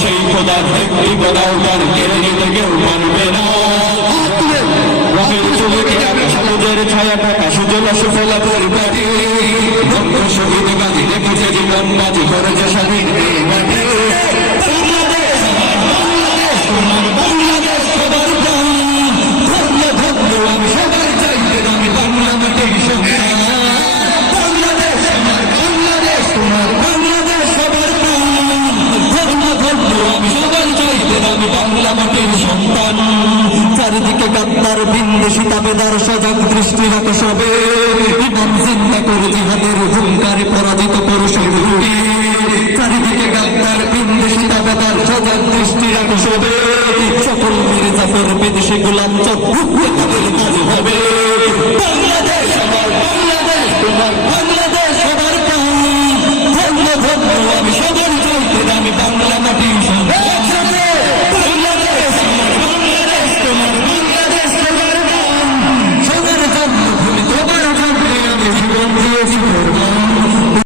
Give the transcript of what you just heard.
সেই খোদার একটি গদাও গান কেড়ে নিতে কেউ মানবে না। সবুজের ছায়া টাকা সুজল সুফলা পরিপাটি। শহীদ গাজী রেখেছে জীবন বাজি করেছে স্বাধীন বাংলা মাটির সন্তান। চারিদিকে গাদ্দার বিন্দেশি তাবেদার সজাগ দৃষ্টি রাখো সবে। ইমাম চিন্তা করে জিহাদের হুঙ্কারে পরাজিত পুরুষের রূপে চারিদিকে গাদ্দার বিন্দেশি তাবেদার সজাগ দৃষ্টি রাখো সবে। সকল মেরে জাফর বিদেশি গোলাম চক তাদের মাঝে হবে। বাংলাদেশ আমার, বাংলাদেশ বাংলাদেশ সবার প্রাণ ধন্য ধন্য, আমি Beautiful.